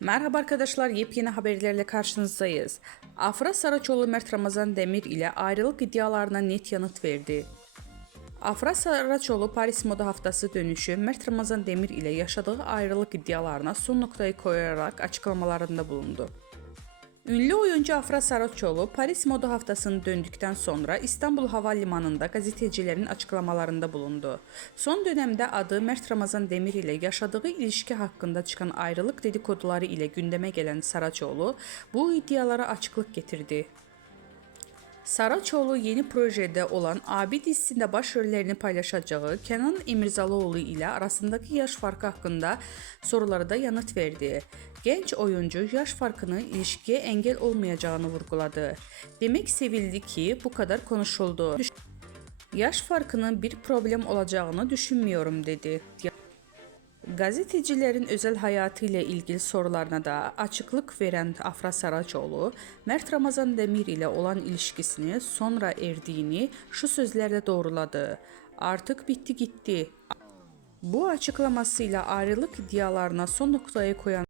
Merhaba arkadaşlar, yepyeni haberlerle karşınızdayız. Afra Saraçoğlu Mert Ramazan Demir ile ayrılık iddialarına net yanıt verdi. Afra Saraçoğlu Paris Moda Haftası dönüşü Mert Ramazan Demir ile yaşadığı ayrılık iddialarına son noktayı koyarak açıklamalarında bulundu. Ünlü oyuncu Afra Saraçoğlu Paris Moda Haftası'nı döndükten sonra İstanbul Havalimanı'nda gazetecilerin açıklamalarında bulundu. Son dönemde adı Mert Ramazan Demir ile yaşadığı ilişki hakkında çıkan ayrılık dedikoduları ile gündeme gelen Saraçoğlu bu iddialara açıklık getirdi. Saraçoğlu yeni projede olan Abi dizisinde başrollerini paylaşacağı Kenan İmirzalıoğlu ile arasındaki yaş farkı hakkında sorulara da yanıt verdi. Genç oyuncu yaş farkının ilişkiye engel olmayacağını vurguladı. Demek sevildi ki bu kadar konuşuldu. Yaş farkının bir problem olacağını düşünmüyorum dedi. Gazetecilerin özel hayatı ile ilgili sorularına da açıklık veren Afra Saraçoğlu, Mert Ramazan Demir ile olan ilişkisini sonra erdiğini şu sözlerle doğruladı. Artık bitti gitti. Bu açıklamasıyla ayrılık iddialarına son noktayı koyan